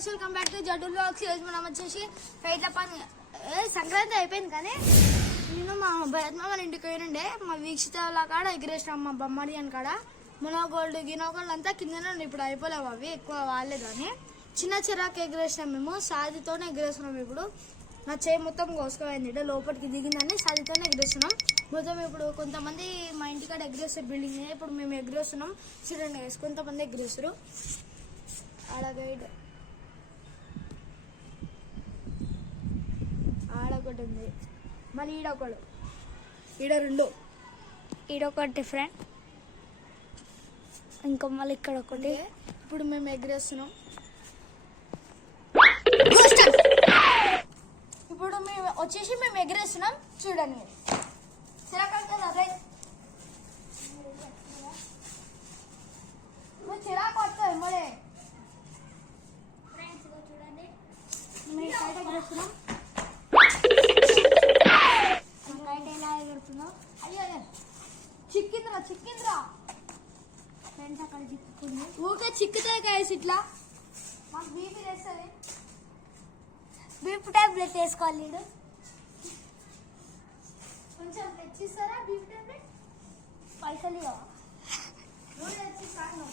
Guys welcome back to Jaddu vlogs. ఈరోజు మనం వచ్చేసి ఫైట్ల పని సంక్రాంతి అయిపోయింది కానీ నేను మా భరత్మ మన ఇంటికి పోయినండే మా వీక్షిత వాళ్ళ కాడ ఎగిరేసినాం మా బొమ్మడి అని కాడ మునగోల్డ్ గినోగోల్డ్ అంతా కిందనే ఉండి ఇప్పుడు అయిపోలేవు అవి ఎక్కువ వాడలేదు అని చిన్న చిరాకు ఎగిరేసినాం మేము సాదితోనే ఎగిరేస్తున్నాం. ఇప్పుడు నా చేయి మొత్తం కోసుకోపోయింది లోపలికి దిగిందని సాదితోనే ఎగిరేస్తున్నాం మొత్తం. ఇప్పుడు కొంతమంది మా ఇంటికాడ ఎగిరేస్తారు బిల్డింగ్ ఇప్పుడు మేము ఎగిరేస్తున్నాం చూడండి గైస్ కొంతమంది ఎగిరేస్తారు ఆడ గైడ్ ఆడొకటి ఉంది మళ్ళీ ఈడొకడు ఈడ రెండు ఈడొకటి డిఫరెంట్ ఇంకా మళ్ళీ ఇక్కడ ఒకటి. ఇప్పుడు మేము ఎగిరేస్తున్నాం. ఇప్పుడు మేము వచ్చేసి మేము ఎగిరేస్తున్నాం చూడండి. చిరాకు వస్తుంది మళ్ళీ చూడండి మేము బయట ఎగిరేస్తున్నాం. ఎలా ఎగురుతున్నావు? అయ్యో చిక్కిందిరా ఫ్రెండ్స్ అక్కడ చిక్కుకుంది ఊకే చిక్కుతాయి గాయస్ ఇట్లా మాకు బీపీ వేస్తుంది. బీపీ టాబ్లెట్ వేసుకోవాలి కొంచెం తెచ్చిస్తారా బీపీ టాబ్లెట్ పైసలు ఇవ్వ తెచ్చిస్తాను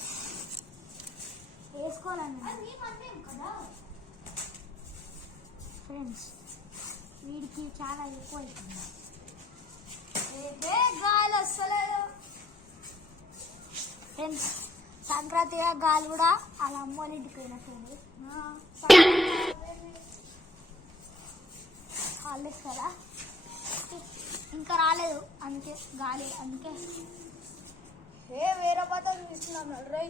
వేసుకోవాలని కదా ఫ్రెండ్స్. వీడికి చాలా ఎక్కువ అవుతుంది గాలి వస్తలేదు ఫ్రెండ్స్. సంక్రాంతిగా గాలి కూడా అలా అమ్మ వాళ్ళ ఇంటికి పోయినట్టుంది హాలిడేస్ కదా ఇంకా రాలేదు అందుకే గాలి అందుకే వేరే పథకం తీసుకున్నాం రై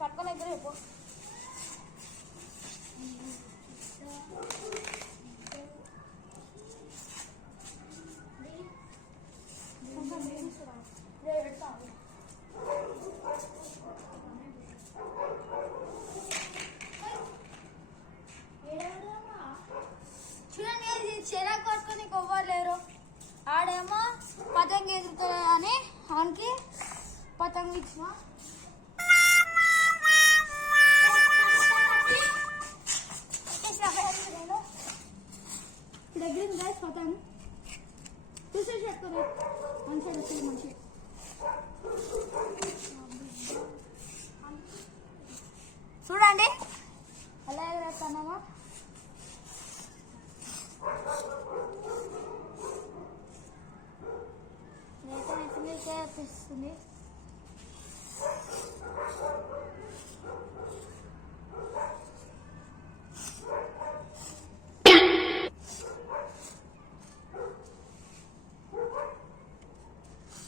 పట్టుకొని దగ్గర అయిపో. చూడండి చిరాకు పట్టుకొని కొవ్వలేరు ఆడేమో పతంగ ఎదురుతుంది అని ఆనికి పతంగ ఇచ్చిన దగ్గర పతంగ చూసేసి పెట్టుకోరు మంచిగా వస్తుంది మంచి. చూడండి అలా ఎగరేస్తానమ్మా. అనిపిస్తుంది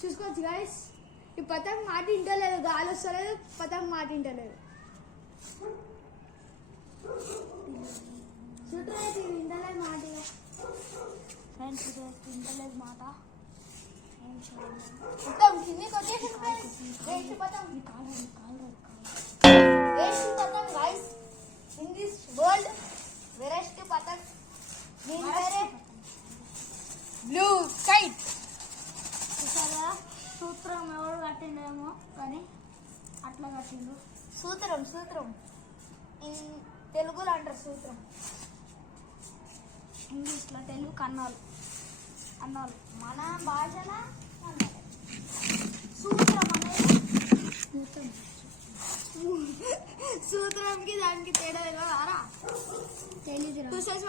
చూసుకోవచ్చు గైస్ ఈ పతంగ మాట వింటలేదు గాలి వస్తలేదు పతంగ మాట వింటలేదు చుట్టూ వింటలేదు మాట ఫ్రెండ్స్ వింటలేదు మాట మొత్తం కిందికి వచ్చేసి పతంగ్ గైస్ ఇన్ దిస్ వరల్డ్ వెరెస్ట్ పతంగ్ బ్లూ కైట్. చూసారా సూత్రం ఎవరు కట్టిండేమో కానీ అట్లా కట్టిండు. సూత్రం తెలుగులో అంటారు సూత్రం ఇంగ్లీష్లో తెలుగు కన్నాలు మన భాషలో సూత్రం అనేది సూత్రంకి దానికి తేడా తెలియదారా తెలీదు. చూసేసి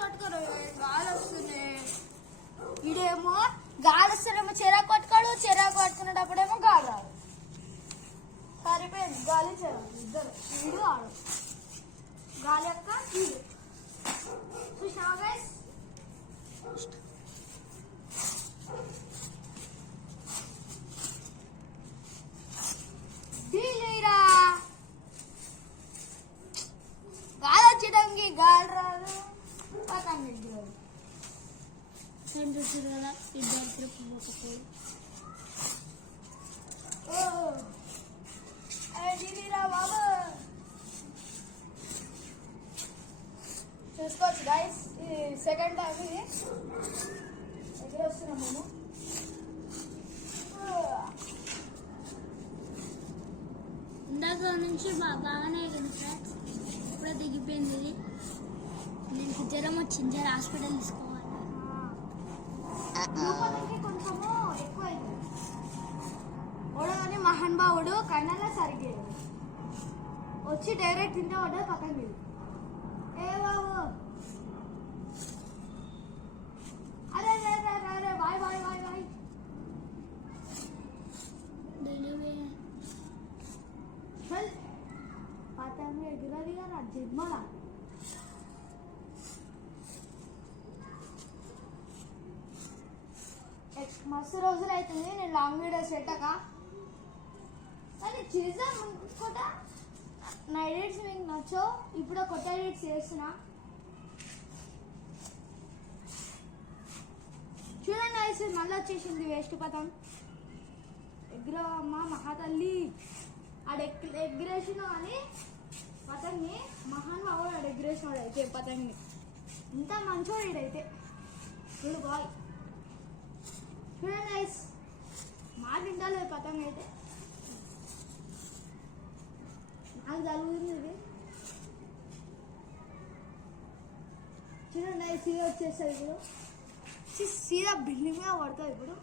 పట్టుకోరు గాలి వస్తుంది ఇడేమో గాలి వస్తుందేమో చెరాకు పట్టుకునేటప్పుడేమో గాలి రాదు సరిపోయింది గాలి చెరాకు ఇద్దరు వీడు ఆడు గాలి యొక్క వీడు చూసావా గైస్. గాలి వచ్చేటంకి గాలి రాదు పతంగ ఎగిరాదు చూసారు కదా ఇద్దరు పోకపోయి బాబా చూసుకోవచ్చు గైస్. ఇది సెకండ్ టైం ఇది ఎగిరేస్తున్నాం మేము. ఇందాక నుంచి బాగానే ఎగింది ఫ్రెండ్స్, ఇప్పుడే దిగిపోయింది ఇది. నేను జ్వరం వచ్చింది, జ్వరం హాస్పిటల్ తీసుకోవాలి. కొంచెము ఎక్కువైంది ఓడగాని మహాన్ బావుడు కన్నెలా సరిగ్గా వచ్చి డైరెక్ట్ తింటే పడ్డా పక్కన మీద. ఏ బాబు అరే రే రే రే రే బాయ్ బాయ్ బాయ్ బాయ్. పతంగ ఎగురది కదా జన్మల. మస్తు రోజులు అవుతుంది నేను లాంగ్ వీడియోస్ పెట్టాక. కానీ చేద్దాం అనుకుంటా నా ఎడిట్స్ మీకు నచ్చో, ఇప్పుడు కొత్త ఎడిట్స్ చేస్తున్నా చూడండి. అయితే మళ్ళీ వచ్చేసింది వేస్ట్ పతంగ్. ఎగ్రో అమ్మ మహాతల్లి ఆడ ఎగ్రేషన్ అని పతంగి మహాన్ బాబు ఆడ ఎగ్రేషన్ వాడు అయితే పతంగి ఇంత మంచోడు ఇడైతే చూడు బాయ్. చూడండి ఐస్ మాట వింటాలి పతంగి అయితే. నాకు తలుగుతుంది ఇది. చూడండి ఐస్ సీదా వచ్చేస్తుంది ఇప్పుడు. సీదా బిల్డింగ్ మీద పడుతుంది ఇప్పుడు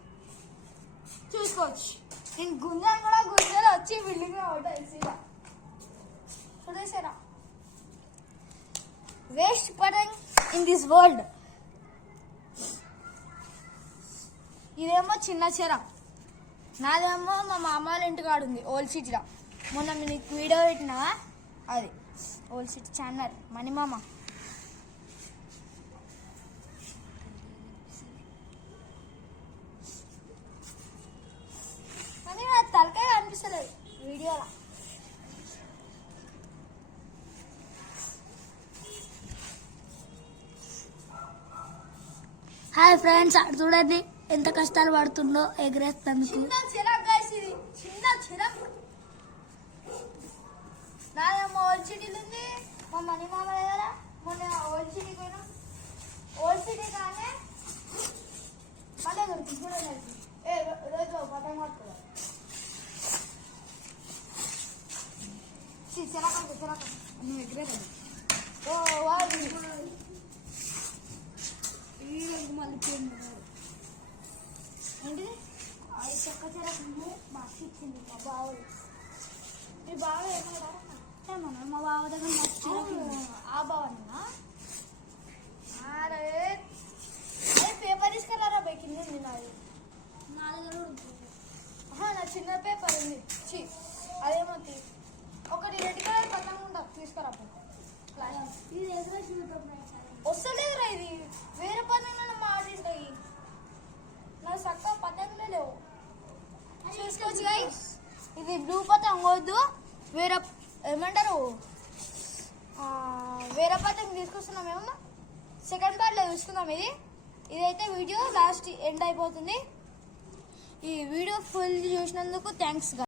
చూసుకోవచ్చు. నేను గుంజాను కూడా గుంజలు వచ్చి బిల్డింగ్ మీద పడుతుంది సీదా. చూడేసారా వేస్ట్ పతంగ్ ఇన్ దిస్ వరల్డ్. ఇదేమో చిన్న చెర, నాదేమో మా మామ వాళ్ళ ఇంటికాడ ఉంది ఓల్డ్ సిటీలో. మొన్న మీకు వీడియో పెట్టినా అది ఓల్డ్ సిటీ ఛానల్ మణిమామ. కానీ నా తలకాయ కనిపిస్తలేదు వీడియోలో. హాయ్ ఫ్రెండ్స్, అటు చూడండి ఎంత కష్టాలు పడుతుందో ఎగరేస్తాను. నాదేమో ఓల్డ్ సిటీలు ఉంది, మా మనీ మామ దగ్గర. మొన్న ఓల్డ్ సిటీ పోయినా, ఓల్డ్ సిటీ కానీ మళ్ళీ దొరికింది చూడండి. రోజు పతంగా పడుతుంది చిరాక చిరాక నువ్వు ఎగరేది. ఓ వాళ్ళు మళ్ళీ ఏంటిది అది చెక్క చెరకు మస్తు ఇచ్చింది మా బావులు. మీ బావ ఏమన్నా మా బావ దగ్గర మస్తు ఆ బావన్నా. అరే అదే పేపర్ తీసుకెళ్ళారా బై కింద ఉంది నాది. నా దగ్గర నా చిన్న పేపర్ ఉంది. అదేమో ఒకటి రెడ్ కలర్ పతంగా ఉండదు తీసుకురా. ఇది వస్తలేదురా, ఇది వేరే పతంగా మాట్లాడి నా చక్క పతంగులే లేవు. చూసుకోవచ్చు గైస్, ఇది బ్లూ పతంగ్ వద్దు, వేరే ఏమంటారు వేరే పతంగ్ తీసుకొస్తున్నాం మేము. సెకండ్ పార్ట్లో చూసుకుందాం. ఇదైతే వీడియో లాస్ట్ ఎండ్ అయిపోతుంది. ఈ వీడియో ఫుల్ చూసినందుకు థ్యాంక్స్.